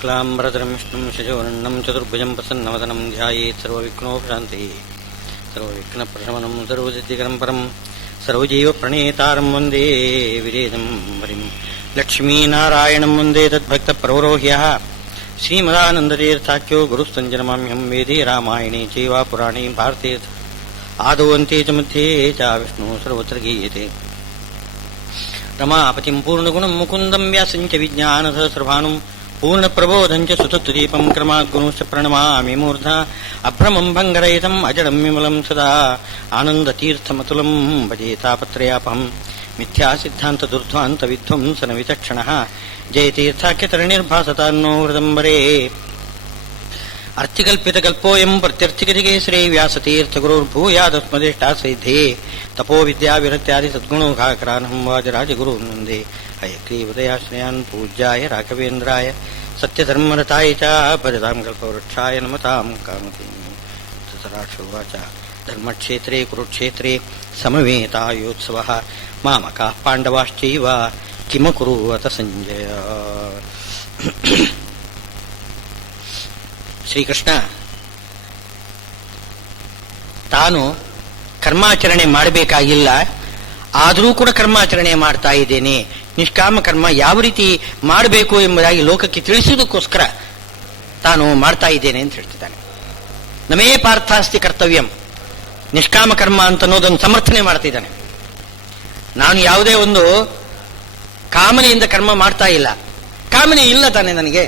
शुक्लाम्बरधरं विष्णुं शशिवर्णं चतुर्भुजं प्रसन्नवदनं ध्यायेत् सर्वविघ्नोपशान्तये सर्वविघ्नप्रशमनं सर्वसिद्धिकरं परं सर्वजीवप्रणेतारं वन्दे विरेदं हरिं लक्ष्मीनारायणं वन्दे तद्भक्तप्रवरोह्यः श्रीमदानन्दतीर्थाख्यो गुरुस्तञ्जनमाम्यहं वेदे रामायणे चैव पुराणे भारते आदौ अन्ते च मध्ये च विष्णुः सर्वत्र गीयते रमापतिं पूर्णगुणं मुकुन्दं व्यासं च विज्ञानसहस्रभानुं पूर्णप्रबोधं च सुतत्वदीपं क्रमाद्गुणश्च प्रणमामि मूर्धा अभ्रमं भङ्गरहितम् अजडं विमलं सदा आनन्दतीर्थमतुलं भजे तापत्रयापहं मिथ्यासिद्धान्तदुर्ध्वान्तविध्वंसनविचक्षणः जयतीर्थाख्यतरणिर्भासतान्नो हृदम्बरे अर्थिकल्पितकल्पोऽयं प्रत्यर्थिकतिकेसरे व्यासतीर्थगुरुर्भूयादस्मदिष्टासिद्धे तपोविद्याविरक्त्यादिसद्गुणोघाक्रान्हं वाजराजगुरून् वन्दे हयग्रीवदयाश्रयान् पूज्याय राघवेन्द्राय सत्यधर्मरताय च भजतां कल्पवृक्षाय नमतां कामधेनुं धृतराष्ट्रोवाच धर्मक्षेत्रे कुरुक्षेत्रे समवेतायोत्सवः मामकाः पाण्डवाश्चैव किमकुर्वत ಸಂಜಯ. ಶ್ರೀಕೃಷ್ಣ ತಾನು ಕರ್ಮಾಚರಣೆ ಮಾಡಬೇಕಾಗಿಲ್ಲ, ಆದರೂ ಕೂಡ ಕರ್ಮಾಚರಣೆ ಮಾಡ್ತಾ ಇದ್ದೇನೆ, ನಿಷ್ಕಾಮ ಕರ್ಮ ಯಾವ ರೀತಿ ಮಾಡಬೇಕು ಎಂಬುದಾಗಿ ಲೋಕಕ್ಕೆ ತಿಳಿಸುವುದಕ್ಕೋಸ್ಕರ ತಾನು ಮಾಡ್ತಾ ಇದ್ದೇನೆ ಅಂತ ಹೇಳ್ತಿದ್ದಾನೆ. ನಮೇ ಪಾರ್ಥಾಸ್ತಿ ಕರ್ತವ್ಯಂ, ನಿಷ್ಕಾಮ ಕರ್ಮ ಅಂತ ಅನ್ನೋದನ್ನು ಸಮರ್ಥನೆ ಮಾಡ್ತಿದ್ದಾನೆ. ನಾನು ಯಾವುದೇ ಒಂದು ಕಾಮನೆಯಿಂದ ಕರ್ಮ ಮಾಡ್ತಾ ಇಲ್ಲ, ಕಾಮನೆ ಇಲ್ಲ ತಾನೆ ನನಗೆ.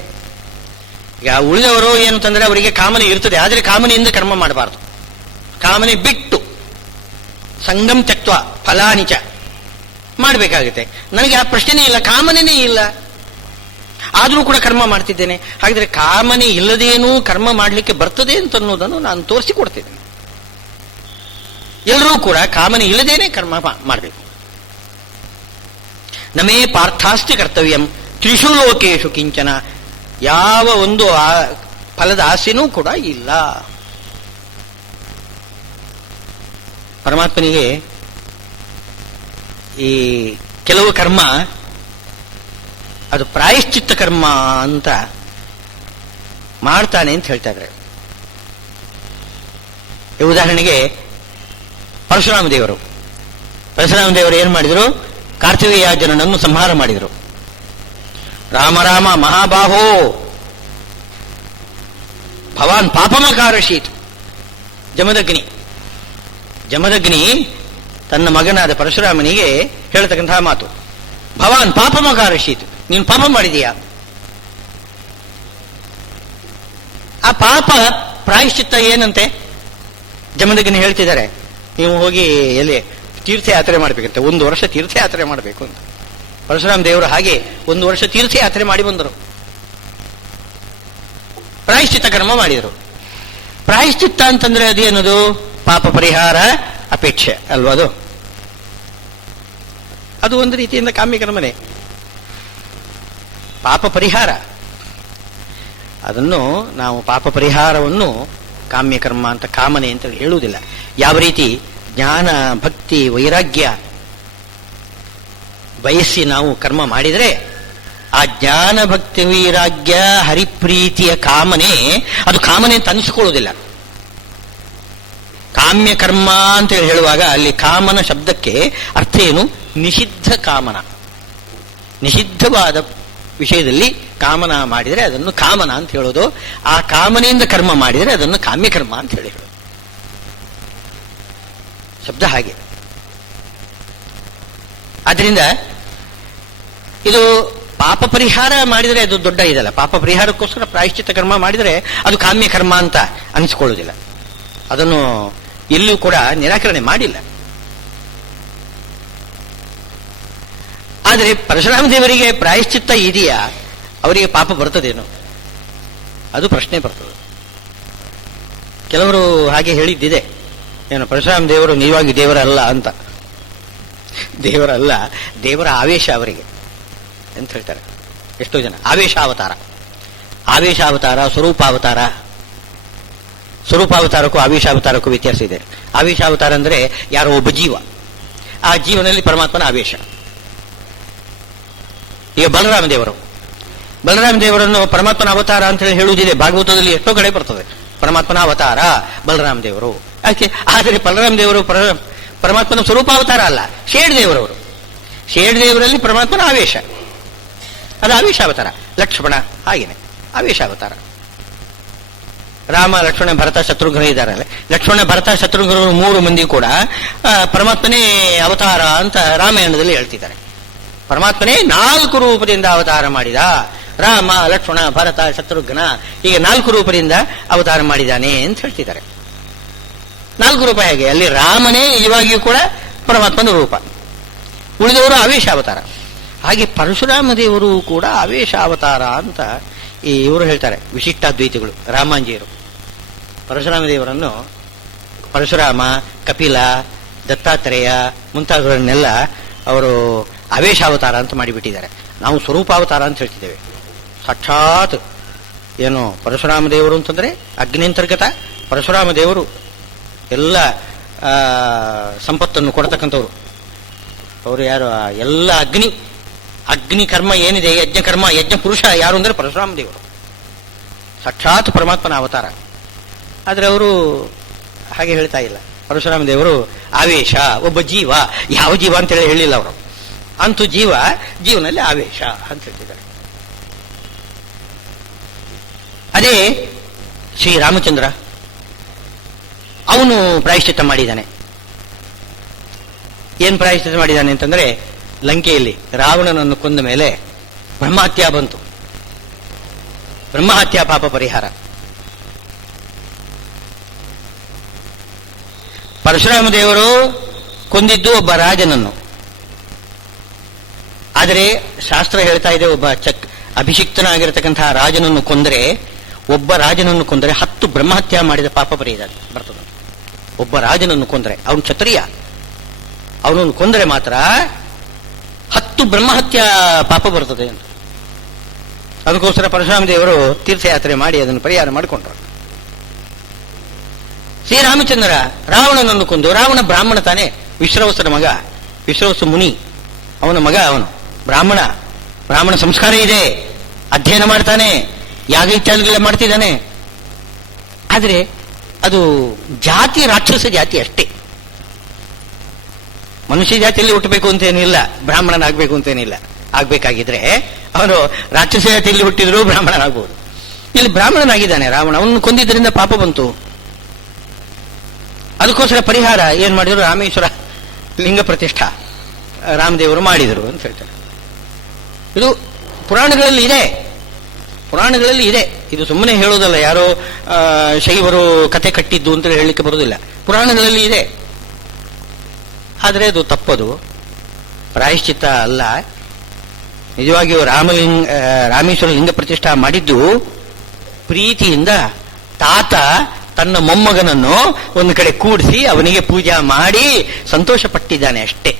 ಈಗ ಉಳಿದವರು ಏನಂತಂದ್ರೆ ಅವರಿಗೆ ಕಾಮನೆ ಇರ್ತದೆ, ಆದರೆ ಕಾಮನೆಯಿಂದ ಕರ್ಮ ಮಾಡಬಾರದು. ಕಾಮನೆ ಬಿಟ್ಟು ಸಂಗಮ್ ತ್ಯಕ್ತ್ವ ಫಲಾನಿಚ ಮಾಡಬೇಕಾಗುತ್ತೆ. ನನಗೆ ಆ ಪ್ರಶ್ನೆನೇ ಇಲ್ಲ, ಕಾಮನೆನೇ ಇಲ್ಲ, ಆದರೂ ಕೂಡ ಕರ್ಮ ಮಾಡ್ತಿದ್ದೇನೆ. ಹಾಗಿದ್ರೆ ಕಾಮನೆ ಇಲ್ಲದೇನೂ ಕರ್ಮ ಮಾಡಲಿಕ್ಕೆ ಬರ್ತದೆ ಅಂತ ಅನ್ನೋದನ್ನು ನಾನು ತೋರಿಸಿಕೊಡ್ತಿದ್ದೇನೆ. ಎಲ್ಲರೂ ಕೂಡ ಕಾಮನೆ ಇಲ್ಲದೇನೆ ಕರ್ಮ ಮಾಡಬೇಕು. ನಮೇ ಪಾರ್ಥಾಸ್ತಿ ಕರ್ತವ್ಯಂ ತ್ರಿಷು ಲೋಕೇಶು ಕಿಂಚನ, ಯಾವ ಒಂದು ಫಲದ ಆಸೆನೂ ಕೂಡ ಇಲ್ಲ. ಪರಮಾತ್ಮನಿಗೆ ಈ ಕೆಲವು ಕರ್ಮ ಅದು ಪ್ರಾಯಶ್ಚಿತ್ತ ಕರ್ಮ ಅಂತ ಮಾಡ್ತಾನೆ ಅಂತ ಹೇಳ್ತಾ ಇದ್ದಾರೆ. ಉದಾಹರಣೆಗೆ ಪರಶುರಾಮ ದೇವರು ಏನ್ ಮಾಡಿದರು? ಕಾರ್ತಿವೀಯಾರ್ಜುನನನ್ನು ಸಂಹಾರ ಮಾಡಿದರು. ರಾಮ ರಾಮ ಮಹಾಬಾಹೋ ಭವಾನ್ ಪಾಪಮಕಾರಶೀತ್. ಜಮದಗ್ನಿ ತನ್ನ ಮಗನಾದ ಪರಶುರಾಮನಿಗೆ ಹೇಳ್ತಕ್ಕಂತಹ ಮಾತು, ಭವಾನ್ ಪಾಪಮಕಾರಶೀತ್, ನೀನು ಪಾಪ ಮಾಡಿದೀಯಾ? ಆ ಪಾಪ ಪ್ರಾಯಶ್ಚಿತ್ತ ಏನಂತೆ? ಜಮದಗ್ನಿ ಹೇಳ್ತಿದ್ದಾರೆ, ನೀವು ಹೋಗಿ ಎಲ್ಲಿ ತೀರ್ಥಯಾತ್ರೆ ಮಾಡಬೇಕಂತೆ, 1 ವರ್ಷ ತೀರ್ಥಯಾತ್ರೆ ಮಾಡಬೇಕು ಅಂತ. ಪರಶುರಾಮ ದೇವರು ಹಾಗೆ 1 ವರ್ಷ ತೀರ್ಥಯಾತ್ರೆ ಮಾಡಿ ಬಂದರು, ಪ್ರಾಯಶ್ಚಿತ್ತ ಕರ್ಮ ಮಾಡಿದರು. ಪ್ರಾಯಶ್ಚಿತ್ತ ಅಂತಂದ್ರೆ ಅದೇನದು? ಪಾಪ ಪರಿಹಾರ ಅಪೇಕ್ಷೆ ಅಲ್ವಾ? ಅದು ಒಂದು ರೀತಿಯಿಂದ ಕಾಮ್ಯಕರ್ಮನೆ. ಪಾಪ ಪರಿಹಾರ, ಅದನ್ನು ನಾವು ಪಾಪ ಪರಿಹಾರವನ್ನು ಕಾಮ್ಯಕರ್ಮ ಅಂತ, ಕಾಮನೆ ಅಂತ ಹೇಳುವುದಿಲ್ಲ. ಯಾವ ರೀತಿ ಜ್ಞಾನ ಭಕ್ತಿ ವೈರಾಗ್ಯ ಬಯಸಿ ನಾವು ಕರ್ಮ ಮಾಡಿದರೆ ಆ ಜ್ಞಾನ ಭಕ್ತಿ ವೈರಾಗ್ಯ ಹರಿಪ್ರೀತಿಯ ಕಾಮನೆ ಅದು ಕಾಮನೆ ಅಂತ ಅನಿಸಿಕೊಳ್ಳುವುದಿಲ್ಲ. ಕಾಮ್ಯ ಕರ್ಮ ಅಂತ ಹೇಳುವಾಗ ಅಲ್ಲಿ ಕಾಮನ ಶಬ್ದಕ್ಕೆ ಅರ್ಥ ಏನು? ನಿಷಿದ್ಧ ಕಾಮನ. ನಿಷಿದ್ಧವಾದ ವಿಷಯದಲ್ಲಿ ಕಾಮನ ಮಾಡಿದರೆ ಅದನ್ನು ಕಾಮನ ಅಂತ ಹೇಳೋದು. ಆ ಕಾಮನೆಯಿಂದ ಕರ್ಮ ಮಾಡಿದರೆ ಅದನ್ನು ಕಾಮ್ಯಕರ್ಮ ಅಂತ ಹೇಳಿ ಹೇಳೋದು. ಶಬ್ದ ಹಾಗೆ. ಆದ್ರಿಂದ ಇದು ಪಾಪ ಪರಿಹಾರ ಮಾಡಿದರೆ ಅದು ದೊಡ್ಡ ಇದಲ್ಲ. ಪಾಪ ಪರಿಹಾರಕ್ಕೋಸ್ಕರ ಪ್ರಾಯಶ್ಚಿತ್ತ ಕರ್ಮ ಮಾಡಿದರೆ ಅದು ಕಾಮ್ಯ ಕರ್ಮ ಅಂತ ಅನಿಸ್ಕೊಳ್ಳೋದಿಲ್ಲ. ಅದನ್ನು ಎಲ್ಲೂ ಕೂಡ ನಿರಾಕರಣೆ ಮಾಡಿಲ್ಲ. ಆದರೆ ಪರಶುರಾಮ ದೇವರಿಗೆ ಪ್ರಾಯಶ್ಚಿತ್ತ ಇದೆಯಾ? ಅವರಿಗೆ ಪಾಪ ಬರ್ತದೇನೋ? ಅದು ಪ್ರಶ್ನೆ ಬರ್ತದೆ. ಕೆಲವರು ಹಾಗೆ ಹೇಳಿದ್ದಿದೆ, ಏನು ಪರಶುರಾಮ ದೇವರು ನಿಜವಾಗಿ ದೇವರಲ್ಲ ಅಂತ. ದೇವರಲ್ಲ, ದೇವರ ಆವೇಶ ಅವರಿಗೆ ಅಂತ ಹೇಳ್ತಾರೆ ಎಷ್ಟೋ ಜನ. ಆವೇಶಾವತಾರ, ಸ್ವರೂಪಾವತಾರಕ್ಕೂ ಆವೇಶಾವತಾರಕ್ಕೂ ವ್ಯತ್ಯಾಸ ಇದೆ. ಆವೇಶಾವತಾರ ಅಂದ್ರೆ ಯಾರೋ ಒಬ್ಬ ಜೀವ, ಆ ಜೀವನಲ್ಲಿ ಪರಮಾತ್ಮನ ಆವೇಶ. ಈಗ ಬಲರಾಮ ದೇವರು ಬಲರಾಮ ದೇವರನ್ನು ಪರಮಾತ್ಮನ ಅವತಾರ ಅಂತ ಹೇಳಿ ಹೇಳುವುದಿದೆ, ಭಾಗವತದಲ್ಲಿ ಎಷ್ಟೋ ಕಡೆ ಬರ್ತದೆ ಪರಮಾತ್ಮನ ಅವತಾರ ಬಲರಾಮ ದೇವರು. ಯಾಕೆ ಆದರೆ ಬಲರಾಮ ದೇವರು ಪರಮಾತ್ಮನ ಸ್ವರೂಪಾವತಾರ ಅಲ್ಲ, ಶೇಡ್ ದೇವರವರು. ಶೇಡ್ ದೇವರಲ್ಲಿ ಪರಮಾತ್ಮನ ಆವೇಶ, ಅದು ಆವೇಶಾವತಾರ. ಲಕ್ಷ್ಮಣ ಹಾಗೇನೆ ಆವೇಶಾವತಾರ. ರಾಮ ಲಕ್ಷ್ಮಣ ಭರತ ಶತ್ರುಘ್ನ ಇದ್ದಾರಲ್ಲ, ಲಕ್ಷ್ಮಣ ಭರತ ಶತ್ರುಘ್ನರು 3 ಮಂದಿ ಕೂಡ ಪರಮಾತ್ಮನೇ ಅವತಾರ ಅಂತ ರಾಮಾಯಣದಲ್ಲಿ ಹೇಳ್ತಿದ್ದಾರೆ. ಪರಮಾತ್ಮನೇ 4 ರೂಪದಿಂದ ಅವತಾರ ಮಾಡಿದ. ರಾಮ ಲಕ್ಷ್ಮಣ ಭರತ ಶತ್ರುಘ್ನ ಹೀಗೆ 4 ರೂಪದಿಂದ ಅವತಾರ ಮಾಡಿದ್ದಾನೆ ಅಂತ ಹೇಳ್ತಿದ್ದಾರೆ. 4 ರೂಪ ಹೇಗೆ? ಅಲ್ಲಿ ರಾಮನೇ ನಿಜವಾಗಿಯೂ ಕೂಡ ಪರಮಾತ್ಮನ ರೂಪ, ಉಳಿದವರು ಆವೇಶಾವತಾರ. ಹಾಗೆ ಪರಶುರಾಮ ದೇವರು ಕೂಡ ಆವೇಶಾವತಾರ ಅಂತ ಇವರು ಹೇಳ್ತಾರೆ ವಿಶಿಷ್ಟಾದ್ವೈತಿಗಳು, ರಾಮಾಂಜಿಯರು. ಪರಶುರಾಮ ದೇವರನ್ನು ಪರಶುರಾಮ, ಕಪಿಲ, ದತ್ತಾತ್ರೇಯ ಮುಂತಾದವರನ್ನೆಲ್ಲ ಅವರು ಆವೇಶಾವತಾರ ಅಂತ ಮಾಡಿಬಿಟ್ಟಿದ್ದಾರೆ. ನಾವು ಸ್ವರೂಪಾವತಾರ ಅಂತ ಹೇಳ್ತಿದ್ದೇವೆ. ಸಾಕ್ಷಾತ್ ಏನು ಪರಶುರಾಮ ದೇವರು ಅಂತಂದ್ರೆ ಅಗ್ನಿಂತರ್ಗತ. ಪರಶುರಾಮ ದೇವರು ಎಲ್ಲ ಸಂಪತ್ತನ್ನು ಕೊಡ್ತಕ್ಕಂಥವ್ರು. ಅವರು ಯಾರು? ಎಲ್ಲ ಅಗ್ನಿ ಕರ್ಮ ಏನಿದೆ, ಯಜ್ಞ ಕರ್ಮ, ಯಜ್ಞ ಪುರುಷ ಯಾರು ಅಂದ್ರೆ ಪರಶುರಾಮ ದೇವರು, ಸಾಕ್ಷಾತ್ ಪರಮಾತ್ಮನ ಅವತಾರ. ಆದರೆ ಅವರು ಹಾಗೆ ಹೇಳ್ತಾ ಇಲ್ಲ. ಪರಶುರಾಮ ದೇವರು ಆವೇಶ, ಒಬ್ಬ ಜೀವ. ಯಾವ ಜೀವ ಅಂತೇಳಿ ಹೇಳಿಲ್ಲ ಅವರು, ಅಂತೂ ಜೀವನಲ್ಲಿ ಆವೇಶ ಅಂತ ಹೇಳ್ತಿದ್ದಾರೆ. ಅದೇ ಶ್ರೀರಾಮಚಂದ್ರ, ಅವನು ಪ್ರಾಯಶ್ಚಿತ್ತ ಮಾಡಿದ್ದಾನೆ. ಏನ್ ಪ್ರಾಯಶ್ಚಿತ್ತ ಮಾಡಿದ್ದಾನೆ ಅಂತಂದ್ರೆ, ಲಂಕೆಯಲ್ಲಿ ರಾವಣನನ್ನು ಕೊಂದ ಮೇಲೆ ಬ್ರಹ್ಮಹತ್ಯ ಬಂತು. ಬ್ರಹ್ಮಹತ್ಯ ಪಾಪ ಪರಿಹಾರ. ಪರಶುರಾಮ ದೇವರು ಕೊಂದಿದ್ದು ಒಬ್ಬ ರಾಜನನ್ನು. ಆದರೆ ಶಾಸ್ತ್ರ ಹೇಳ್ತಾ ಇದೆ, ಒಬ್ಬ ಅಭಿಷಿಕ್ತನಾಗಿರತಕ್ಕಂತಹ ರಾಜನನ್ನು ಕೊಂದರೆ, ಒಬ್ಬ ರಾಜನನ್ನು ಕೊಂದರೆ 10 ಬ್ರಹ್ಮಹತ್ಯ ಮಾಡಿದ ಪಾಪ ಪರಿಹಾರ ಬರ್ತದೆ. ಒಬ್ಬ ರಾಜನನ್ನು ಕೊಂದರೆ, ಅವನು ಕ್ಷತ್ರಿಯ, ಅವನನ್ನು ಕೊಂದರೆ ಮಾತ್ರ 10 ಬ್ರಹ್ಮಹತ್ಯ ಪಾಪ ಬರ್ತದೆ ಅಂತ. ಅದಕ್ಕೋಸ್ಕರ ಪರಶುರಾಮ ದೇವರು ತೀರ್ಥಯಾತ್ರೆ ಮಾಡಿ ಅದನ್ನು ಪರಿಹಾರ ಮಾಡಿಕೊಂಡ್ರು. ಶ್ರೀರಾಮಚಂದ್ರ ರಾವಣನನ್ನು ಕೊಂದು, ರಾವಣ ಬ್ರಾಹ್ಮಣ ತಾನೆ, ವಿಶ್ರವಸನ ಮಗ, ವಿಶ್ರವಸ ಮುನಿ ಅವನ ಮಗ, ಅವನು ಬ್ರಾಹ್ಮಣ ಸಂಸ್ಕಾರ ಇದೆ, ಅಧ್ಯಯನ ಮಾಡ್ತಾನೆ, ಯಾಗ ಇತ್ಯಾದಿಗಳೆಲ್ಲ ಮಾಡ್ತಿದ್ದಾನೆ. ಆದರೆ ಅದು ಜಾತಿ ರಾಕ್ಷಸ ಜಾತಿ ಅಷ್ಟೇ. ಮನುಷ್ಯ ಜಾತಿಯಲ್ಲಿ ಹುಟ್ಟಬೇಕು ಅಂತೇನಿಲ್ಲ, ಬ್ರಾಹ್ಮಣನಾಗಬೇಕು ಅಂತೇನಿಲ್ಲ. ಆಗ್ಬೇಕಾಗಿದ್ರೆ ಅವನು ರಾಕ್ಷಸ ಜಾತಿಯಲ್ಲಿ ಹುಟ್ಟಿದ್ರು ಬ್ರಾಹ್ಮಣನಾಗಬಹುದು. ಇಲ್ಲಿ ಬ್ರಾಹ್ಮಣನಾಗಿದ್ದಾನೆ ರಾವಣ, ಅವನು ಕೊಂದಿದ್ದರಿಂದ ಪಾಪ ಬಂತು. ಅದಕ್ಕೋಸ್ಕರ ಪರಿಹಾರ ಏನ್ ಮಾಡಿದ್ರು? ರಾಮೇಶ್ವರ ಲಿಂಗ ಪ್ರತಿಷ್ಠಾ ರಾಮದೇವರು ಮಾಡಿದರು ಅಂತ ಹೇಳ್ತಾರೆ. ಇದು ಪುರಾಣಗಳಲ್ಲಿ ಇದೆ. ಇದು ಸುಮ್ಮನೆ ಹೇಳೋದಲ್ಲ, ಯಾರೋ ಶೈವರು ಕತೆ ಕಟ್ಟಿದ್ದು ಅಂತ ಹೇಳಲಿಕ್ಕೆ ಬರುವುದಿಲ್ಲ. ಪುರಾಣಗಳಲ್ಲಿ ಇದೆ. ಆದರೆ ಅದು ತಪ್ಪದು, ಪ್ರಾಯಶ್ಚಿತ್ತ ಅಲ್ಲ. ನಿಜವಾಗಿಯೂ ರಾಮೇಶ್ವರ ಲಿಂಗ ಪ್ರತಿಷ್ಠಾ ಮಾಡಿದ್ದು ಪ್ರೀತಿಯಿಂದ. ತಾತ ತನ್ನ ಮೊಮ್ಮಗನನ್ನು ಒಂದು ಕಡೆ ಕೂಡಿಸಿ ಅವನಿಗೆ ಪೂಜಾ ಮಾಡಿ ಸಂತೋಷ ಪಟ್ಟಿದ್ದಾನೆ ಅಷ್ಟೇ.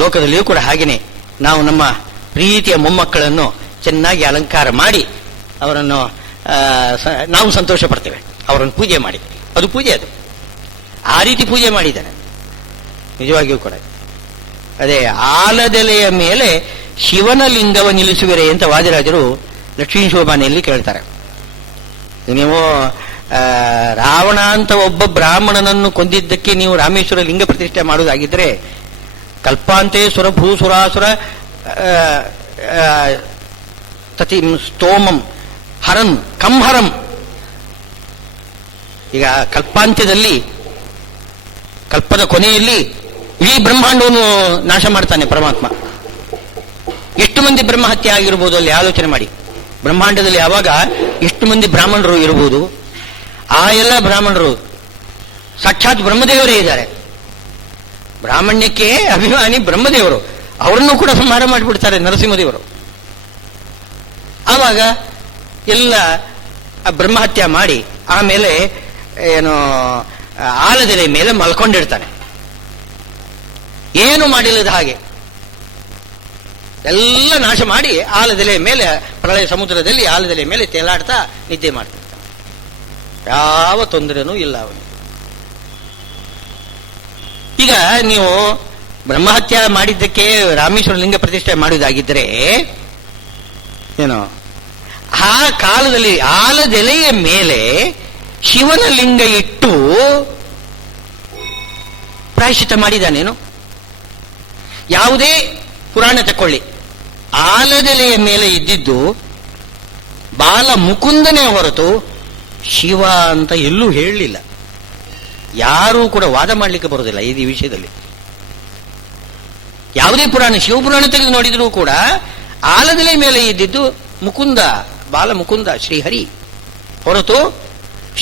ಲೋಕದಲ್ಲಿಯೂ ಕೂಡ ಹಾಗೇನೆ ನಾವು ನಮ್ಮ ಪ್ರೀತಿಯ ಮೊಮ್ಮಕ್ಕಳನ್ನು ಚೆನ್ನಾಗಿ ಅಲಂಕಾರ ಮಾಡಿ ಅವರನ್ನು ನಾವು ಸಂತೋಷ ಪಡ್ತೇವೆ, ಅವರನ್ನು ಪೂಜೆ ಮಾಡಿ. ಅದು ಪೂಜೆ, ಅದು ಆ ರೀತಿ ಪೂಜೆ ಮಾಡಿದ್ದಾನೆ ನಿಜವಾಗಿಯೂ ಕೂಡ. ಅದೇ ಆಲದೆಲೆಯ ಮೇಲೆ ಶಿವನ ಲಿಂಗವ ನಿಲ್ಲಿಸುವಿರೆ ಅಂತ ವಾದಿರಾಜರು ಲಕ್ಷ್ಮೀ ಶೋಭಾನೆಯಲ್ಲಿ ಕೇಳ್ತಾರೆ. ನೀವು ರಾವಣ ಅಂತ ಒಬ್ಬ ಬ್ರಾಹ್ಮಣನನ್ನು ಕೊಂದಿದ್ದಕ್ಕೆ ನೀವು ರಾಮೇಶ್ವರ ಲಿಂಗ ಪ್ರತಿಷ್ಠೆ ಮಾಡುವುದಾಗಿದ್ರೆ, ಕಲ್ಪಾಂತೆ ಸುರಭೂ ಸುರಾಸುರ ತತಿ ಸ್ತೋಮಂ ಹರನ್ ಕಂಹರಂ. ಈಗ ಕಲ್ಪಾಂತ್ಯದಲ್ಲಿ, ಕಲ್ಪದ ಕೊನೆಯಲ್ಲಿ ಇಡೀ ಬ್ರಹ್ಮಾಂಡವನ್ನು ನಾಶ ಮಾಡ್ತಾನೆ ಪರಮಾತ್ಮ. ಎಷ್ಟು ಮಂದಿ ಬ್ರಹ್ಮಹತ್ಯೆ ಆಗಿರ್ಬೋದು ಅಲ್ಲಿ ಆಲೋಚನೆ ಮಾಡಿ. ಬ್ರಹ್ಮಾಂಡದಲ್ಲಿ ಯಾವಾಗ ಎಷ್ಟು ಮಂದಿ ಬ್ರಾಹ್ಮಣರು ಇರಬಹುದು? ಆ ಎಲ್ಲ ಬ್ರಾಹ್ಮಣರು ಸಾಕ್ಷಾತ್ ಬ್ರಹ್ಮದೇವರೇ ಇದ್ದಾರೆ. ಬ್ರಾಹ್ಮಣ್ಯಕ್ಕೆ ಅಭಿಮಾನಿ ಬ್ರಹ್ಮದೇವರು, ಅವರನ್ನು ಕೂಡ ಸಂಹಾರ ಮಾಡಿಬಿಡ್ತಾರೆ ನರಸಿಂಹದೇವರು. ಆವಾಗ ಎಲ್ಲ ಬ್ರಹ್ಮಹತ್ಯೆ ಮಾಡಿ ಆಮೇಲೆ ಏನು ಆಲದೆಲೆ ಮೇಲೆ ಮಲ್ಕೊಂಡಿರ್ತಾನೆ, ಏನು ಮಾಡಿಲ್ಲದ ಹಾಗೆ ಎಲ್ಲ ನಾಶ ಮಾಡಿ ಆಲದೆಲೆ ಮೇಲೆ, ಪ್ರಳಯ ಸಮುದ್ರದಲ್ಲಿ ಆಲದೆಲೆ ಮೇಲೆ ತೇಲಾಡ್ತಾ ನಿದ್ದೆ ಮಾಡ್ತಿರ್ತಾನೆ. ಯಾವ ತೊಂದರೆನೂ ಇಲ್ಲ ಅವನಿಗೆ. ಈಗ ನೀವು ಬ್ರಹ್ಮಹತ್ಯೆ ಮಾಡಿದ್ದಕ್ಕೆ ರಾಮೇಶ್ವರ ಲಿಂಗ ಪ್ರತಿಷ್ಠೆ ಮಾಡುವುದಾಗಿದ್ದರೆ ಏನೋ ಆ ಕಾಲದಲ್ಲಿ ಆಲದೆಲೆಯ ಮೇಲೆ ಶಿವನ ಲಿಂಗ ಇಟ್ಟು ಪ್ರಾಯಶ್ಚಿತ್ತ ಮಾಡಿದಾನೇನು? ಯಾವುದೇ ಪುರಾಣ ತಕೊಳ್ಳಿ, ಆಲದೆಲೆಯ ಮೇಲೆ ಇದ್ದಿದ್ದು ಬಾಲ ಮುಕುಂದನೇ ಹೊರತು ಶಿವ ಅಂತ ಎಲ್ಲೂ ಹೇಳಲಿಲ್ಲ. ಯಾರೂ ಕೂಡ ವಾದ ಮಾಡಲಿಕ್ಕೆ ಬರೋದಿಲ್ಲ ಈ ವಿಷಯದಲ್ಲಿ. ಯಾವುದೇ ಪುರಾಣ, ಶಿವಪುರಾಣ ತೆಗೆದು ನೋಡಿದರೂ ಕೂಡ ಆಲದೆಲೆ ಮೇಲೆ ಇದ್ದಿದ್ದು ಮುಕುಂದ, ಬಾಲ ಮುಕುಂದ ಶ್ರೀಹರಿ ಹೊರತು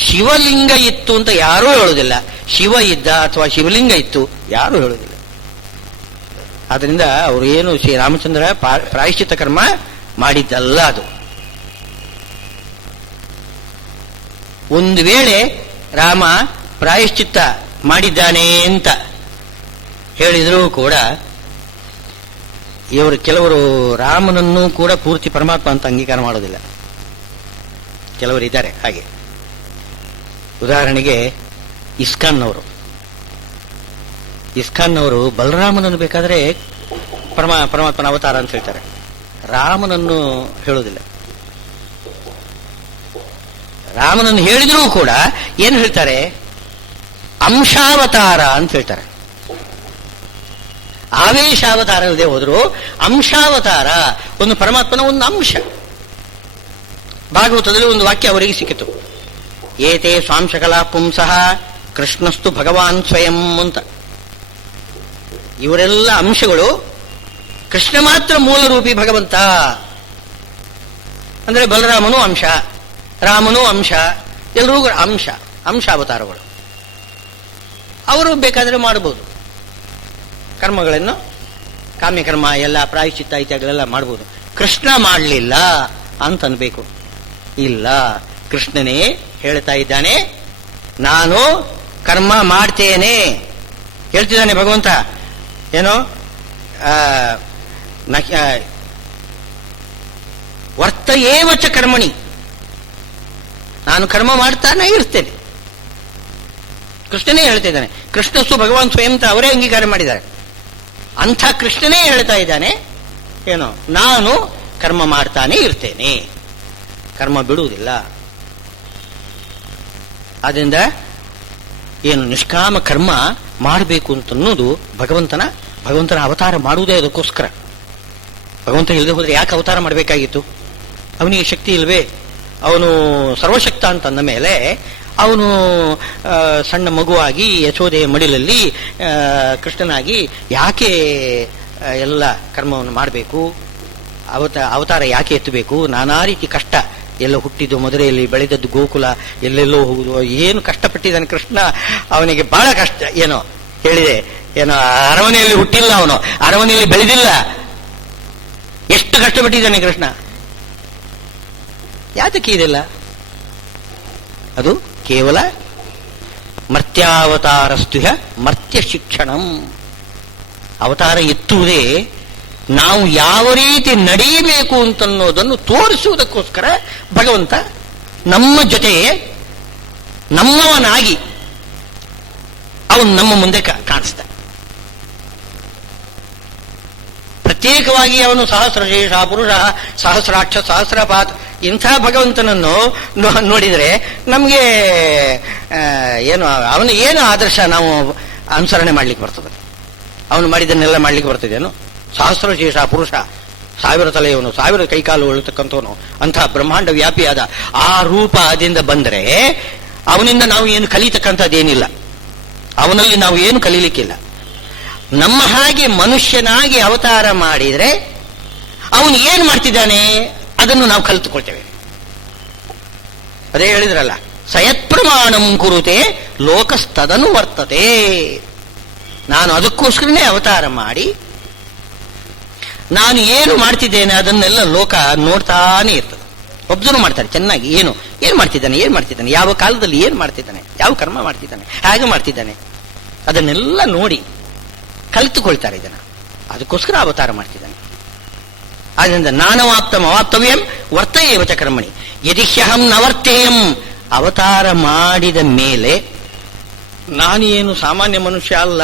ಶಿವಲಿಂಗ ಇತ್ತು ಅಂತ ಯಾರೂ ಹೇಳುವುದಿಲ್ಲ. ಶಿವ ಇದ್ದ ಅಥವಾ ಶಿವಲಿಂಗ ಇತ್ತು ಯಾರೂ ಹೇಳುವುದಿಲ್ಲ. ಆದ್ರಿಂದ ಅವರು ಏನು ಶ್ರೀರಾಮಚಂದ್ರ ಪ್ರಾಯಶ್ಚಿತ್ತ ಕರ್ಮ ಮಾಡಿದ್ದಲ್ಲ. ಅದು ಒಂದು ವೇಳೆ ರಾಮ ಪ್ರಾಯಶ್ಚಿತ್ತ ಮಾಡಿದ್ದಾನೆ ಅಂತ ಹೇಳಿದರೂ ಕೂಡ ಇವರು ಕೆಲವರು ರಾಮನನ್ನು ಕೂಡ ಪೂರ್ತಿ ಪರಮಾತ್ಮ ಅಂತ ಅಂಗೀಕಾರ ಮಾಡೋದಿಲ್ಲ. ಕೆಲವರು ಇದ್ದಾರೆ ಹಾಗೆ. ಉದಾಹರಣೆಗೆ ಇಸ್ಕಾನ್ನವರು ಬಲರಾಮನನ್ನು ಬೇಕಾದ್ರೆ ಪರಮಾತ್ಮನ ಅವತಾರ ಅಂತ ಹೇಳ್ತಾರೆ, ರಾಮನನ್ನು ಹೇಳೋದಿಲ್ಲ. ರಾಮನನ್ನು ಹೇಳಿದರೂ ಕೂಡ ಏನು ಹೇಳ್ತಾರೆ? ಅಂಶಾವತಾರ ಅಂತ ಹೇಳ್ತಾರೆ. ಆವೇಶಾವತಾರ ಇಲ್ಲದೆ ಹೋದ್ರು ಅಂಶಾವತಾರ, ಒಂದು ಪರಮಾತ್ಮನ ಒಂದು ಅಂಶ. ಭಾಗವತದಲ್ಲಿ ಒಂದು ವಾಕ್ಯ ಅವರಿಗೆ ಸಿಕ್ಕಿತು, ಏತೇ ಸ್ವಾಂಶಕಲಾ ಪುಂಸಃ ಕೃಷ್ಣಸ್ತು ಭಗವಾನ್ ಸ್ವಯಂ ಅಂತ. ಇವರೆಲ್ಲ ಅಂಶಗಳು, ಕೃಷ್ಣ ಮಾತ್ರ ಮೂಲರೂಪಿ ಭಗವಂತ. ಅಂದ್ರೆ ಬಲರಾಮನು ಅಂಶ, ರಾಮನು ಅಂಶ, ಎಲ್ಲರೂ ಅಂಶಾವತಾರಗಳು. ಅವರು ಬೇಕಾದರೆ ಮಾಡಬಹುದು ಕರ್ಮಗಳನ್ನು, ಕಾಮ್ಯಕರ್ಮ ಎಲ್ಲ ಪ್ರಾಯಶ್ಚಿತ್ತ ಇತ್ಯಾದಿಗಳೆಲ್ಲ ಮಾಡಬಹುದು. ಕೃಷ್ಣ ಮಾಡಲಿಲ್ಲ ಅಂತ ಅನ್ಬೇಕು. ಇಲ್ಲ, ಕೃಷ್ಣನೇ ಹೇಳ್ತಾ ಇದ್ದಾನೆ, ನಾನು ಕರ್ಮ ಮಾಡ್ತೇನೆ ಹೇಳ್ತಿದ್ದಾನೆ ಭಗವಂತ. ಏನೋ ವರ್ತಯೇವಚ ಕರ್ಮಣಿ, ನಾನು ಕರ್ಮ ಮಾಡ್ತಾನೆ ಇರ್ತೇನೆ. ಕೃಷ್ಣನೇ ಹೇಳ್ತಾ ಇದ್ದಾನೆ. ಕೃಷ್ಣಸ್ತು ಭಗವಾನ್ ಸ್ವಯಂ ಅಂತ ಅವರೇ ಅಂಗೀಕಾರ ಮಾಡಿದ್ದಾರೆ. ಅಂಥ ಕೃಷ್ಣನೇ ಹೇಳ್ತಾ ಇದ್ದಾನೆ, ಏನೋ ನಾನು ಕರ್ಮ ಮಾಡ್ತಾನೆ ಇರ್ತೇನೆ, ಕರ್ಮ ಬಿಡುವುದಿಲ್ಲ. ಆದ್ರಿಂದ ಏನು ನಿಷ್ಕಾಮ ಕರ್ಮ ಮಾಡಬೇಕು ಅಂತನ್ನೋದು ಭಗವಂತನ ಅವತಾರ ಮಾಡುವುದೇ ಅದಕ್ಕೋಸ್ಕರ. ಭಗವಂತ ಇಲ್ಲದೆ ಹೋದ್ರೆ ಯಾಕೆ ಅವತಾರ ಮಾಡಬೇಕಾಗಿತ್ತು? ಅವನಿಗೆ ಶಕ್ತಿ ಇಲ್ವೇ? ಅವನು ಸರ್ವಶಕ್ತ ಅಂತಂದ ಮೇಲೆ ಅವನು ಸಣ್ಣ ಮಗುವಾಗಿ ಯಶೋದೆಯ ಮಡಿಲಲ್ಲಿ ಕೃಷ್ಣನಾಗಿ ಯಾಕೆ ಎಲ್ಲ ಕರ್ಮವನ್ನು ಮಾಡಬೇಕು? ಅವತಾರ ಯಾಕೆ ಎತ್ತಬೇಕು? ನಾನಾ ರೀತಿ ಕಷ್ಟ, ಎಲ್ಲ ಹುಟ್ಟಿದ್ದು ಮಧುರೆಯಲ್ಲಿ, ಬೆಳೆದದ್ದು ಗೋಕುಲ, ಎಲ್ಲೆಲ್ಲೋ ಹೋಗುದು, ಏನು ಕಷ್ಟಪಟ್ಟಿದ್ದಾನೆ ಕೃಷ್ಣ. ಅವನಿಗೆ ಬಹಳ ಕಷ್ಟ. ಏನೋ ಹೇಳಿದೆ, ಏನೋ ಅರಮನೆಯಲ್ಲಿ ಹುಟ್ಟಿಲ್ಲ, ಅವನು ಅರಮನೆಯಲ್ಲಿ ಬೆಳೆದಿಲ್ಲ. ಎಷ್ಟು ಕಷ್ಟಪಟ್ಟಿದ್ದಾನೆ ಕೃಷ್ಣ. ಯಾತಕ್ಕೆ ಇದೆಲ್ಲ? ಅದು ಕೇವಲ ಮರ್ತ್ಯಾವತಾರಸ್ತುಹ ಮರ್ತ್ಯ ಶಿಕ್ಷಣಂ. ಅವತಾರ ಎತ್ತುವುದೇ ನಾವು ಯಾವ ರೀತಿ ನಡೆಯಬೇಕು ಅಂತನ್ನೋದನ್ನು ತೋರಿಸುವುದಕ್ಕೋಸ್ಕರ ಭಗವಂತ ನಮ್ಮ ಜೊತೆ ನಮ್ಮವನಾಗಿ ಅವನು ನಮ್ಮ ಮುಂದೆ ಕಾಣಿಸ್ತಾನೆ. ಪ್ರತ್ಯೇಕವಾಗಿ ಅವನು ಸಹಸ್ರಶೇಷ ಪುರುಷ, ಸಹಸ್ರಾಕ್ಷ, ಸಹಸ್ರಪಾತ್ ಇಂಥ ಭಗವಂತನನ್ನು ನೋಡಿದರೆ ನಮಗೆ ಏನು ಏನು ಆದರ್ಶ ನಾವು ಅನುಸರಣೆ ಮಾಡ್ಲಿಕ್ಕೆ ಬರ್ತದೆ? ಅವನು ಮಾಡಿದ್ದನ್ನೆಲ್ಲ ಮಾಡ್ಲಿಕ್ಕೆ ಬರ್ತದೇನು? ಸಹಸ್ರಶೇಷ ಪುರುಷ, 1000 ತಲೆಯವನು, 1000 ಕೈಕಾಲು ಉಳಿತಕ್ಕಂಥವನು, ಅಂಥ ಬ್ರಹ್ಮಾಂಡ ವ್ಯಾಪಿಯಾದ ಆ ರೂಪದಿಂದ ಬಂದರೆ ಅವನಿಂದ ನಾವು ಏನು ಕಲಿತಕ್ಕಂಥದ್ದೇನಿಲ್ಲ, ಅವನಲ್ಲಿ ನಾವು ಏನು ಕಲೀಲಿಕ್ಕಿಲ್ಲ. ನಮ್ಮ ಹಾಗೆ ಮನುಷ್ಯನಾಗಿ ಅವತಾರ ಮಾಡಿದರೆ ಅವನು ಏನು ಮಾಡ್ತಿದ್ದಾನೆ ಅದನ್ನು ನಾವು ಕಲಿತುಕೊಳ್ತೇವೆ. ಅದೇ ಹೇಳಿದ್ರಲ್ಲ, ಸಯತ್ ಪ್ರಮಾಣಂ ಕುರುತೆ ಲೋಕಸ್ತದನು ವರ್ತತೆ. ನಾನು ಅದಕ್ಕೋಸ್ಕರನೇ ಅವತಾರ ಮಾಡಿ ನಾನು ಏನು ಮಾಡ್ತಿದ್ದೇನೆ ಅದನ್ನೆಲ್ಲ ಲೋಕ ನೋಡ್ತಾನೆ ಇರ್ತದೆ, ಒಬ್ಸರ್ವ್ ಮಾಡ್ತಾರೆ ಚೆನ್ನಾಗಿ. ಏನು ಮಾಡ್ತಿದ್ದಾನೆ, ಯಾವ ಕಾಲದಲ್ಲಿ ಏನು ಮಾಡ್ತಿದ್ದಾನೆ, ಯಾವ ಕರ್ಮ ಮಾಡ್ತಿದ್ದಾನೆ, ಹೇಗೆ ಮಾಡ್ತಿದ್ದಾನೆ, ಅದನ್ನೆಲ್ಲ ನೋಡಿ ಕಲಿತುಕೊಳ್ತಾರೆ ಇದನ್ನು. ಅದಕ್ಕೋಸ್ಕರ ಅವತಾರ ಮಾಡ್ತಿದ್ದಾನೆ. ಆದ್ದರಿಂದ ನಾನವಾಪ್ತಂ ಅವಾಪ್ತವ್ಯಂ ವರ್ತಯೇವಚ ಕರ್ಮಣಿ ಯದಿಹ್ಯಹಂ ನವರ್ತೇಯಂ. ಅವತಾರ ಮಾಡಿದ ಮೇಲೆ ನಾನು ಏನು ಸಾಮಾನ್ಯ ಮನುಷ್ಯ ಅಲ್ಲ,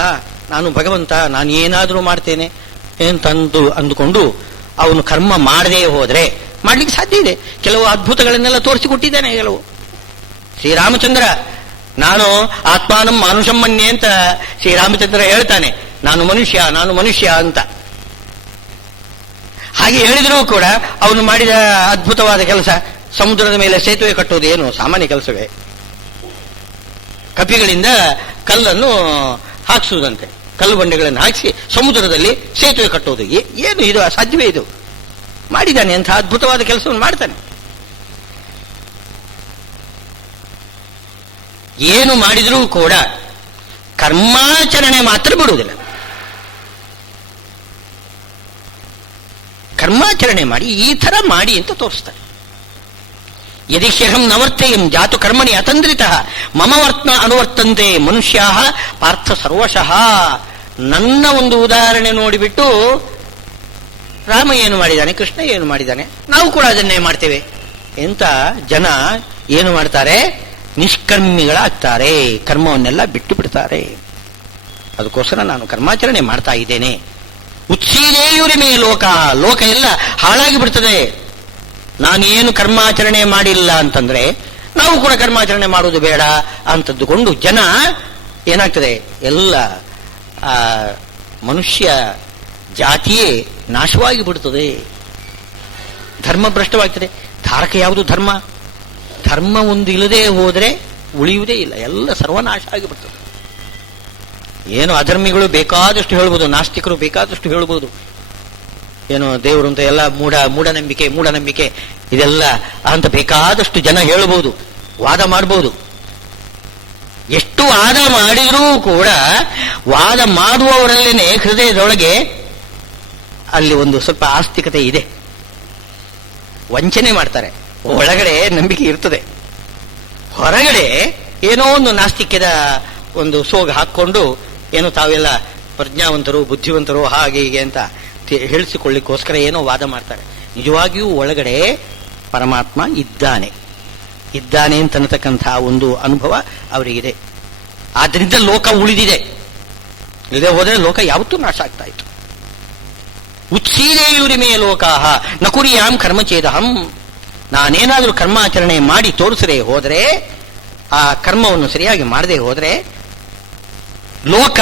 ನಾನು ಭಗವಂತ, ನಾನು ಏನಾದರೂ ಮಾಡ್ತೇನೆ ಅಂದುಕೊಂಡು ಅವನು ಕರ್ಮ ಮಾಡದೇ ಹೋದ್ರೆ ಮಾಡ್ಲಿಕ್ಕೆ ಸಾಧ್ಯ ಇದೆ. ಕೆಲವು ಅದ್ಭುತಗಳನ್ನೆಲ್ಲ ತೋರಿಸಿಕೊಟ್ಟಿದ್ದೇನೆ. ಕೆಲವು ಶ್ರೀರಾಮಚಂದ್ರ, ನಾನು ಆತ್ಮಾನಂ ಮಾನುಷಂ ಮನ್ಯೆ ಅಂತ ಶ್ರೀರಾಮಚಂದ್ರ ಹೇಳ್ತಾನೆ. ನಾನು ಮನುಷ್ಯ ಅಂತ. ಹಾಗೆ ಹೇಳಿದರೂ ಕೂಡ ಅವನು ಮಾಡಿದ ಅದ್ಭುತವಾದ ಕೆಲಸ, ಸಮುದ್ರದ ಮೇಲೆ ಸೇತುವೆ ಕಟ್ಟುವುದು ಏನು ಸಾಮಾನ್ಯ ಕೆಲಸವೇ? ಕಪಿಗಳಿಂದ ಕಲ್ಲನ್ನು ಹಾಕಿಸುವುದಂತೆ, ಕಲ್ಲು ಬಂಡೆಗಳನ್ನು ಹಾಕಿಸಿ ಸಮುದ್ರದಲ್ಲಿ ಸೇತುವೆ ಕಟ್ಟುವುದು ಏನು ಇದು? ಅಸಾಧ್ಯವೇ ಇದು. ಮಾಡಿದ್ದಾನೆ, ಅಂತಹ ಅದ್ಭುತವಾದ ಕೆಲಸವನ್ನು ಮಾಡ್ತಾನೆ. ಏನು ಮಾಡಿದರೂ ಕೂಡ ಕರ್ಮಾಚರಣೆ ಮಾತ್ರ ಬಿಡುವುದಿಲ್ಲ. ಕರ್ಮಾಚರಣೆ ಮಾಡಿ ಈ ಥರ ಮಾಡಿ ಅಂತ ತೋರಿಸ್ತಾರೆ. ಯದಿಹ್ಯಹಂ ನವರ್ತೇಯಂ ಜಾತು ಕರ್ಮಣಿ ಅತಂದ್ರಿತ ಮಮ ವರ್ತನ ಅನುವರ್ತಂತೆ ಮನುಷ್ಯಾ ಪಾರ್ಥ ಸರ್ವಶಃ. ನನ್ನ ಒಂದು ಉದಾಹರಣೆ ನೋಡಿಬಿಟ್ಟು ರಾಮ ಏನು ಮಾಡಿದ್ದಾನೆ, ಕೃಷ್ಣ ಏನು ಮಾಡಿದ್ದಾನೆ, ನಾವು ಕೂಡ ಅದನ್ನೇ ಮಾಡ್ತೇವೆ ಎಂತ ಜನ ಏನು ಮಾಡ್ತಾರೆ? ನಿಷ್ಕರ್ಮಿಗಳಾಗ್ತಾರೆ, ಕರ್ಮವನ್ನೆಲ್ಲ ಬಿಟ್ಟು ಬಿಡ್ತಾರೆ. ಅದಕ್ಕೋಸ್ಕರ ನಾನು ಕರ್ಮಾಚರಣೆ ಮಾಡ್ತಾ ಇದ್ದೇನೆ. ಉತ್ಸೀದೇಯುರಿಮೇ ಲೋಕ, ಲೋಕ ಎಲ್ಲ ಹಾಳಾಗಿ ಬಿಡ್ತದೆ. ನಾನೇನು ಕರ್ಮಾಚರಣೆ ಮಾಡಿಲ್ಲ ಅಂತಂದ್ರೆ ನಾವು ಕೂಡ ಕರ್ಮಾಚರಣೆ ಮಾಡುವುದು ಬೇಡ ಅಂತದ್ದುಕೊಂಡು ಜನ ಏನಾಗ್ತದೆ, ಎಲ್ಲ ಮನುಷ್ಯ ಜಾತಿಯೇ ನಾಶವಾಗಿ ಬಿಡುತ್ತದೆ. ಧರ್ಮ ಭ್ರಷ್ಟವಾಗ್ತದೆ. ಧಾರಕ ಯಾವುದು? ಧರ್ಮ. ಧರ್ಮ ಒಂದು ಇಲ್ಲದೆ ಹೋದರೆ ಉಳಿಯುವುದೇ ಇಲ್ಲ, ಎಲ್ಲ ಸರ್ವನಾಶ ಆಗಿಬಿಡ್ತದೆ. ಏನು ಅಧರ್ಮಿಗಳು ಬೇಕಾದಷ್ಟು ಹೇಳ್ಬೋದು, ನಾಸ್ತಿಕರು ಬೇಕಾದಷ್ಟು ಹೇಳ್ಬೋದು, ಏನು ದೇವರು ಅಂತ ಎಲ್ಲ ಮೂಢನಂಬಿಕೆ ಇದೆಲ್ಲ ಅಂತ ಬೇಕಾದಷ್ಟು ಜನ ಹೇಳ್ಬೋದು, ವಾದ ಮಾಡ್ಬೋದು. ಎಷ್ಟು ವಾದ ಮಾಡಿದರೂ ಕೂಡ ವಾದ ಮಾಡುವವರಲ್ಲೇನೆ ಹೃದಯದೊಳಗೆ ಅಲ್ಲಿ ಒಂದು ಸ್ವಲ್ಪ ಆಸ್ತಿಕತೆ ಇದೆ. ವಂಚನೆ ಮಾಡ್ತಾರೆ, ಒಳಗಡೆ ನಂಬಿಕೆ ಇರ್ತದೆ, ಹೊರಗಡೆ ಏನೋ ಒಂದು ನಾಸ್ತಿಕ್ಯದ ಒಂದು ಸೋಗ ಹಾಕ್ಕೊಂಡು ಏನೋ ತಾವೆಲ್ಲ ಪ್ರಜ್ಞಾವಂತರು ಬುದ್ಧಿವಂತರು ಹಾಗೆ ಹೀಗೆ ಅಂತ ಹೇಳಿಸಿಕೊಳ್ಳಿಕ್ಕೋಸ್ಕರ ಏನೋ ವಾದ ಮಾಡ್ತಾರೆ. ನಿಜವಾಗಿಯೂ ಒಳಗಡೆ ಪರಮಾತ್ಮ ಇದ್ದಾನೆ ಅಂತನ್ನತಕ್ಕಂಥ ಒಂದು ಅನುಭವ ಅವರಿಗಿದೆ. ಆದ್ರಿಂದ ಲೋಕ ಉಳಿದಿದೆ. ಇಲ್ಲದೆ ಹೋದರೆ ಲೋಕ ಯಾವತ್ತೂ ನಾಶ ಆಗ್ತಾ ಇತ್ತು. ಉತ್ಸೀದೇಯುರಿಮೇ ಲೋಕಾಹ ನಕುರಿಯಾಂ ಕರ್ಮಚೇದಹಂ. ನಾನೇನಾದರೂ ಕರ್ಮಾಚರಣೆ ಮಾಡಿ ತೋರಿಸದೆ ಹೋದರೆ, ಆ ಕರ್ಮವನ್ನು ಸರಿಯಾಗಿ ಮಾಡದೆ ಹೋದರೆ ಲೋಕ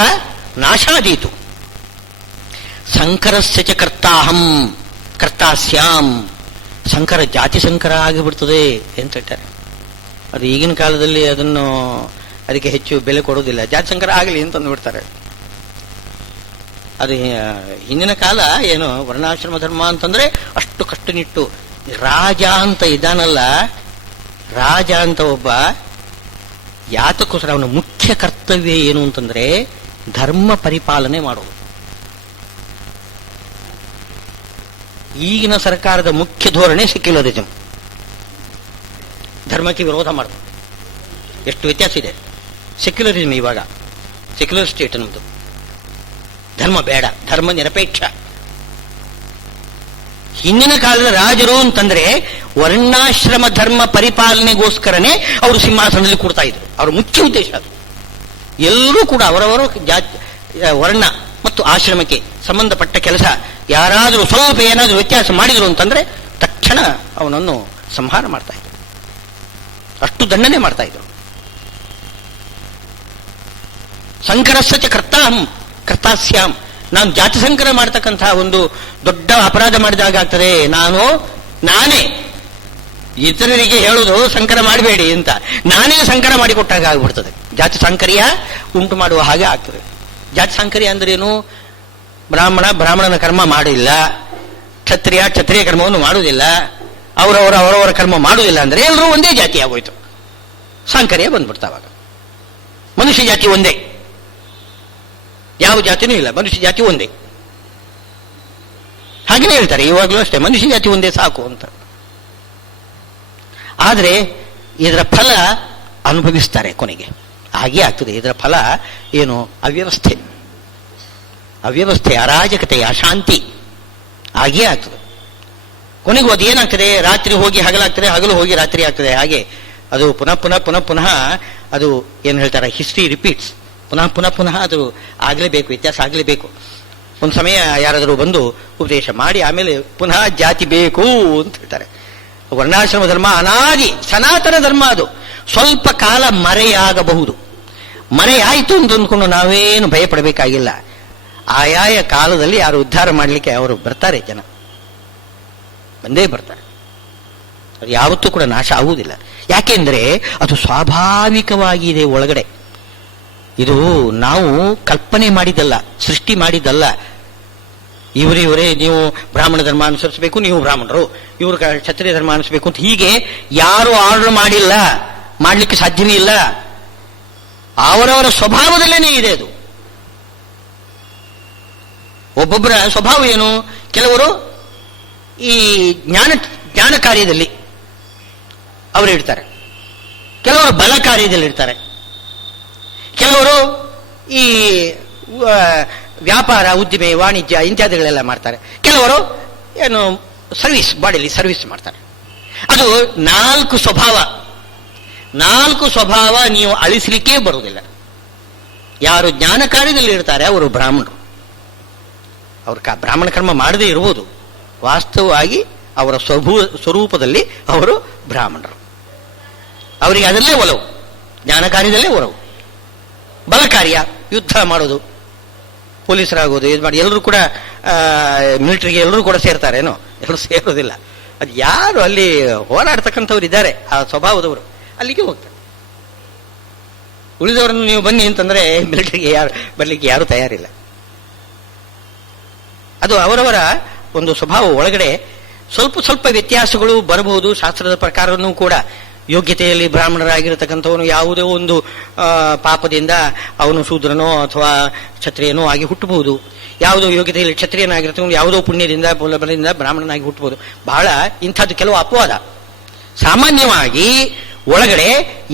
ನಾಶಾದೀತು. ಸಂಕರಸ್ಯ ಚ ಕರ್ತಾಹಂ ಕರ್ತಾಸ್ಯಾಂ. ಸಂಕರ ಜಾತಿ ಸಂಕರ ಆಗಿಬಿಡ್ತದೆ ಅಂತ ಹೇಳ್ತಾರೆ. ಅದು ಈಗಿನ ಕಾಲದಲ್ಲಿ ಅದಕ್ಕೆ ಹೆಚ್ಚು ಬೆಲೆ ಕೊಡೋದಿಲ್ಲ. ಜಾತಿ ಸಂಕರ ಆಗಲಿ ಅಂತ ಅಂದ್ಬಿಡ್ತಾರೆ. ಅದು ಹಿಂದಿನ ಕಾಲ ಏನು ವರ್ಣಾಶ್ರಮ ಧರ್ಮ ಅಂತಂದ್ರೆ ಅಷ್ಟು ಕಟ್ಟುನಿಟ್ಟು. ರಾಜ ಅಂತ ಇದ್ದಾನಲ್ಲ, ರಾಜ ಅಂತ ಒಬ್ಬ, ಯಾತಕ್ಕೋಸ್ಕರ ಅವನ ಮುಖ್ಯ ಕರ್ತವ್ಯ ಏನು ಅಂತಂದ್ರೆ ಧರ್ಮ ಪರಿಪಾಲನೆ ಮಾಡೋದು. ಈಗಿನ ಸರ್ಕಾರದ ಮುಖ್ಯ ಧೋರಣೆ ಸೆಕ್ಯುಲರಿಸಂ, ಧರ್ಮಕ್ಕೆ ವಿರೋಧ ಮಾಡೋದು. ಎಷ್ಟು ವ್ಯತ್ಯಾಸ ಇದೆ. ಸೆಕ್ಯುಲರಿಸಂ ಇವಾಗ ಸೆಕ್ಯುಲರ್ ಸ್ಟೇಟ್ ಅನ್ನೋದು. ಧರ್ಮ ಬೇಡ, ಧರ್ಮ ನಿರಪೇಕ್ಷ. ಹಿಂದಿನ ಕಾಲದ ರಾಜರು ಅಂತಂದ್ರೆ ವರ್ಣಾಶ್ರಮ ಧರ್ಮ ಪರಿಪಾಲನೆಗೋಸ್ಕರನೇ ಅವರು ಸಿಂಹಾಸನದಲ್ಲಿ ಕೂಡ್ತಾ ಇದ್ರು. ಅವರ ಮುಖ್ಯ ಉದ್ದೇಶ ಅದು. ಎಲ್ಲರೂ ಕೂಡ ಅವರವರು ವರ್ಣ ಮತ್ತು ಆಶ್ರಮಕ್ಕೆ ಸಂಬಂಧಪಟ್ಟ ಕೆಲಸ ಯಾರಾದರೂ ಸ್ವಲ್ಪ ಏನಾದರೂ ವ್ಯತ್ಯಾಸ ಮಾಡಿದ್ರು ಅಂತಂದ್ರೆ ತಕ್ಷಣ ಅವನನ್ನು ಸಂಹಾರ ಮಾಡ್ತಾ ಇದ್ರು, ಅಷ್ಟು ದಂಡನೆ ಮಾಡ್ತಾ ಇದ್ರು. ಸಂಕರಸ್ಯ ಕರ್ತಾಹಂ ಕರ್ತಾಸ್ಯಾಂ. ನಾನು ಜಾತಿ ಸಂಕರ ಮಾಡ್ತಕ್ಕಂತಹ ಒಂದು ದೊಡ್ಡ ಅಪರಾಧ ಮಾಡಿದಾಗ ಆಗ್ತದೆ. ನಾನೇ ಇತರರಿಗೆ ಹೇಳುವುದು ಸಂಕರ ಮಾಡಬೇಡಿ ಅಂತ, ನಾನೇ ಸಂಕರ ಮಾಡಿಕೊಟ್ಟಾಗ ಆಗ್ಬಿಡ್ತದೆ. ಜಾತಿ ಸಾಂಕರ್ಯ ಉಂಟು ಮಾಡುವ ಹಾಗೆ ಆಗ್ತದೆ. ಜಾತಿ ಸಾಂಕರ್ಯ ಅಂದ್ರೇನು? ಬ್ರಾಹ್ಮಣನ ಕರ್ಮ ಮಾಡಿಲ್ಲ, ಕ್ಷತ್ರಿಯ ಕರ್ಮವನ್ನು ಮಾಡುವುದಿಲ್ಲ, ಅವರವರ ಕರ್ಮ ಮಾಡುವುದಿಲ್ಲ ಅಂದ್ರೆ ಎಲ್ಲರೂ ಒಂದೇ ಜಾತಿ ಆಗೋಯ್ತು. ಸಾಂಕರ್ಯ ಬಂದ್ಬಿಡ್ತಾವಾಗ. ಮನುಷ್ಯ ಜಾತಿ ಒಂದೇ, ಯಾವ ಜಾತಿನೂ ಇಲ್ಲ, ಮನುಷ್ಯ ಜಾತಿ ಒಂದೇ. ಹಾಗೇನೆ ಹೇಳ್ತಾರೆ ಇವಾಗಲೂ ಅಷ್ಟೇ, ಮನುಷ್ಯ ಜಾತಿ ಒಂದೇ ಸಾಕು ಅಂತ. ಆದರೆ ಇದರ ಫಲ ಅನುಭವಿಸ್ತಾರೆ ಕೊನೆಗೆ. ಹಾಗೆ ಆಗ್ತದೆ. ಇದರ ಫಲ ಏನು? ಅವ್ಯವಸ್ಥೆ, ಅರಾಜಕತೆ, ಅಶಾಂತಿ ಹಾಗೇ ಆಗ್ತದೆ. ಕೊನೆಗೂ ಅದು ಏನಾಗ್ತದೆ? ರಾತ್ರಿ ಹೋಗಿ ಹಗಲಾಗ್ತದೆ, ಹಗಲು ಹೋಗಿ ರಾತ್ರಿ ಆಗ್ತದೆ. ಹಾಗೆ ಅದು ಪುನಃ ಅದು ಏನು ಹೇಳ್ತಾರೆ, ಹಿಸ್ಟ್ರಿ ರಿಪೀಟ್ಸ್. ಪುನಃ ಅದು ಆಗಲೇಬೇಕು, ವ್ಯತ್ಯಾಸ ಆಗಲೇಬೇಕು. ಒಂದು ಸಮಯ ಯಾರಾದರೂ ಬಂದು ಉಪದೇಶ ಮಾಡಿ ಆಮೇಲೆ ಪುನಃ ಜಾತಿ ಬೇಕು ಅಂತ ಹೇಳ್ತಾರೆ. ವರ್ಣಾಶ್ರಮ ಧರ್ಮ ಅನಾದಿ ಸನಾತನ ಧರ್ಮ. ಅದು ಸ್ವಲ್ಪ ಕಾಲ ಮರೆಯಾಗಬಹುದು. ಮರೆಯಾಯಿತು ಅಂತ ಅಂದ್ಕೊಂಡು ನಾವೇನು ಭಯ ಪಡಬೇಕಾಗಿಲ್ಲ. ಆಯಾಯ ಕಾಲದಲ್ಲಿ ಯಾರು ಉದ್ಧಾರ ಮಾಡಲಿಕ್ಕೆ ಅವರು ಬರ್ತಾರೆ, ಜನ ಬಂದೇ ಬರ್ತಾರೆ. ಅದು ಯಾವತ್ತೂ ಕೂಡ ನಾಶ ಆಗುವುದಿಲ್ಲ. ಯಾಕೆಂದ್ರೆ ಅದು ಸ್ವಾಭಾವಿಕವಾಗಿದೆ ಒಳಗಡೆ. ಇದು ನಾವು ಕಲ್ಪನೆ ಮಾಡಿದ್ದಲ್ಲ, ಸೃಷ್ಟಿ ಮಾಡಿದ್ದಲ್ಲ. ಇವರೇ ನೀವು ಬ್ರಾಹ್ಮಣ ಧರ್ಮ ಅನುಸರಿಸಬೇಕು, ನೀವು ಬ್ರಾಹ್ಮಣರು, ಇವರು ಕ್ಷತ್ರಿಯ ಧರ್ಮ ಅನುಸರಿಸಬೇಕು ಅಂತ ಹೀಗೆ ಯಾರು ಆರ್ಡರ್ ಮಾಡಿಲ್ಲ, ಮಾಡಲಿಕ್ಕೆ ಸಾಧ್ಯವೇ ಇಲ್ಲ. ಅವರವರ ಸ್ವಭಾವದಲ್ಲೇನೇ ಇದೆ ಅದು. ಒಬ್ಬೊಬ್ಬರ ಸ್ವಭಾವ ಏನು? ಕೆಲವರು ಈ ಜ್ಞಾನ ಕಾರ್ಯದಲ್ಲಿ ಅವರು ಇರ್ತಾರೆ, ಕೆಲವರು ಬಲ ಕಾರ್ಯದಲ್ಲಿ ಇರ್ತಾರೆ, ಕೆಲವರು ಈ ವ್ಯಾಪಾರ ಉದ್ದಿಮೆ ವಾಣಿಜ್ಯ ಇತ್ಯಾದಿಗಳೆಲ್ಲ ಮಾಡ್ತಾರೆ, ಕೆಲವರು ಏನು ಸರ್ವಿಸ್, ಬಾಡಿಲಿ ಸರ್ವಿಸ್ ಮಾಡ್ತಾರೆ. ಅದು ನಾಲ್ಕು ಸ್ವಭಾವ ನೀವು ಅಳಿಸಲಿಕ್ಕೆ ಬರುವುದಿಲ್ಲ. ಯಾರು ಜ್ಞಾನ ಕಾರ್ಯದಲ್ಲಿ ಇರ್ತಾರೆ ಅವರು ಬ್ರಾಹ್ಮಣರು. ಅವ್ರ ಬ್ರಾಹ್ಮಣ ಕರ್ಮ ಮಾಡದೇ ಇರುವುದು, ವಾಸ್ತವವಾಗಿ ಅವರ ಸ್ವರೂಪದಲ್ಲಿ ಅವರು ಬ್ರಾಹ್ಮಣರು. ಅವರಿಗೆ ಅದರಲ್ಲೇ ಒಲವು, ಜ್ಞಾನ ಕಾರ್ಯದಲ್ಲೇ ಒಲವು. ಬಲ ಕಾರ್ಯ, ಯುದ್ಧ ಮಾಡೋದು, ಪೊಲೀಸರಾಗೋದು, ಇದು ಮಾಡಿ ಎಲ್ಲರೂ ಕೂಡ ಮಿಲಿಟರಿಗೆ ಎಲ್ಲರೂ ಕೂಡ ಸೇರ್ತಾರೇನೋ? ಎಲ್ಲರೂ ಸೇರೋದಿಲ್ಲ. ಅದು ಯಾರು ಅಲ್ಲಿ ಹೋರಾಡ್ತಕ್ಕಂಥವ್ರು ಇದ್ದಾರೆ ಆ ಸ್ವಭಾವದವರು ಅಲ್ಲಿಗೆ ಹೋಗ್ತಾರೆ. ಉಳಿದವರನ್ನು ನೀವು ಬನ್ನಿ ಅಂತಂದ್ರೆ ಮಿಲಿಟರಿಗೆ ಬರ್ಲಿಕ್ಕೆ ಯಾರು ತಯಾರಿಲ್ಲ. ಅದು ಅವರವರ ಒಂದು ಸ್ವಭಾವ. ಒಳಗಡೆ ಸ್ವಲ್ಪ ವ್ಯತ್ಯಾಸಗಳು ಬರಬಹುದು. ಶಾಸ್ತ್ರದ ಪ್ರಕಾರನೂ ಕೂಡ ಯೋಗ್ಯತೆಯಲ್ಲಿ ಬ್ರಾಹ್ಮಣರಾಗಿರತಕ್ಕಂಥವನು ಯಾವುದೇ ಒಂದು ಪಾಪದಿಂದ ಅವನು ಶೂದ್ರನೋ ಅಥವಾ ಕ್ಷತ್ರಿಯನೋ ಆಗಿ ಹುಟ್ಟಬಹುದು. ಯಾವುದೋ ಯೋಗ್ಯತೆಯಲ್ಲಿ ಕ್ಷತ್ರಿಯನಾಗಿರ್ತಕ್ಕಂಥ ಯಾವುದೋ ಪುಣ್ಯದಿಂದ ಬಲದಿಂದ ಬ್ರಾಹ್ಮಣನಾಗಿ ಹುಟ್ಟಬಹುದು. ಬಹಳ ಇಂಥದ್ದು ಕೆಲವು ಅಪವಾದ. ಸಾಮಾನ್ಯವಾಗಿ ಒಳಗಡೆ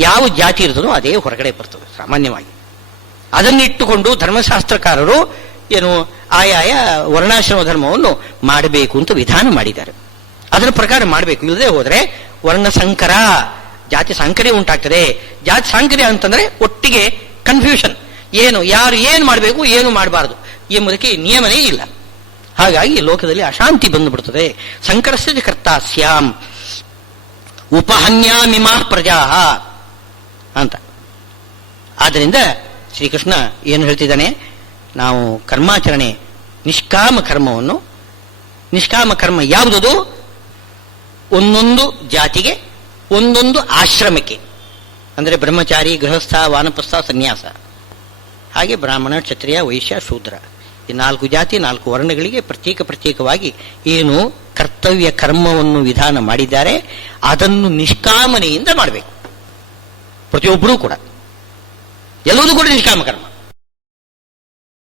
ಯಾವ ಜಾತಿ ಇರ್ತದೋ ಅದೇ ಹೊರಗಡೆ ಬರ್ತದೆ ಸಾಮಾನ್ಯವಾಗಿ. ಅದನ್ನಿಟ್ಟುಕೊಂಡು ಧರ್ಮಶಾಸ್ತ್ರಕಾರರು ಏನು ಆಯಾಯ ವರ್ಣಾಶ್ರಮ ಧರ್ಮವನ್ನು ಮಾಡಬೇಕು ಅಂತ ವಿಧಾನ ಮಾಡಿದ್ದಾರೆ. ಅದರ ಪ್ರಕಾರ ಮಾಡಬೇಕು. ಇಲ್ಲದೆ ಹೋದರೆ ವರ್ಣ ಸಂಕರ, ಜಾತಿ ಸಾಂಕರ್ಯ ಉಂಟಾಗ್ತದೆ. ಜಾತಿ ಸಾಂಕರ್ಯ ಅಂತಂದ್ರೆ ಒಟ್ಟಿಗೆ ಕನ್ಫ್ಯೂಷನ್, ಯಾರು ಏನು ಮಾಡಬೇಕು ಏನು ಮಾಡಬಾರದು ಎಂಬುದಕ್ಕೆ ನಿಯಮನೇ ಇಲ್ಲ. ಹಾಗಾಗಿ ಲೋಕದಲ್ಲಿ ಅಶಾಂತಿ ಬಂದುಬಿಡುತ್ತದೆ. ಸಂಕರಸ್ಯ ಕರ್ತಾಸ್ಯಾಂ ಉಪಹನ್ಯಾಮಿಮಾ ಪ್ರಜಾ ಅಂತ. ಆದ್ದರಿಂದ ಶ್ರೀಕೃಷ್ಣ ಏನು ಹೇಳ್ತಿದ್ದಾನೆ? ನಾವು ಕರ್ಮಾಚರಣೆ ನಿಷ್ಕಾಮ ಕರ್ಮ ಯಾವುದದು? ಒಂದೊಂದು ಜಾತಿಗೆ ಒಂದೊಂದು ಆಶ್ರಮಕ್ಕೆ, ಅಂದರೆ ಬ್ರಹ್ಮಚಾರಿ, ಗೃಹಸ್ಥ, ವಾನಪ್ರಸ್ಥ, ಸನ್ಯಾಸ, ಹಾಗೆ ಬ್ರಾಹ್ಮಣ, ಕ್ಷತ್ರಿಯ, ವೈಶ್ಯ, ಶೂದ್ರ, ಈ 4 ಜಾತಿ 4 ವರ್ಣಗಳಿಗೆ ಪ್ರತ್ಯೇಕವಾಗಿ ಏನು ಕರ್ತವ್ಯ ಕರ್ಮವನ್ನು ವಿಧಾನ ಮಾಡಿದ್ದಾರೆ ಅದನ್ನು ನಿಷ್ಕಾಮನೆಯಿಂದ ಮಾಡಬೇಕು. ಪ್ರತಿಯೊಬ್ಬರೂ ಕೂಡ, ಎಲ್ಲವೂ ಕೂಡ ನಿಷ್ಕಾಮ ಕರ್ಮ.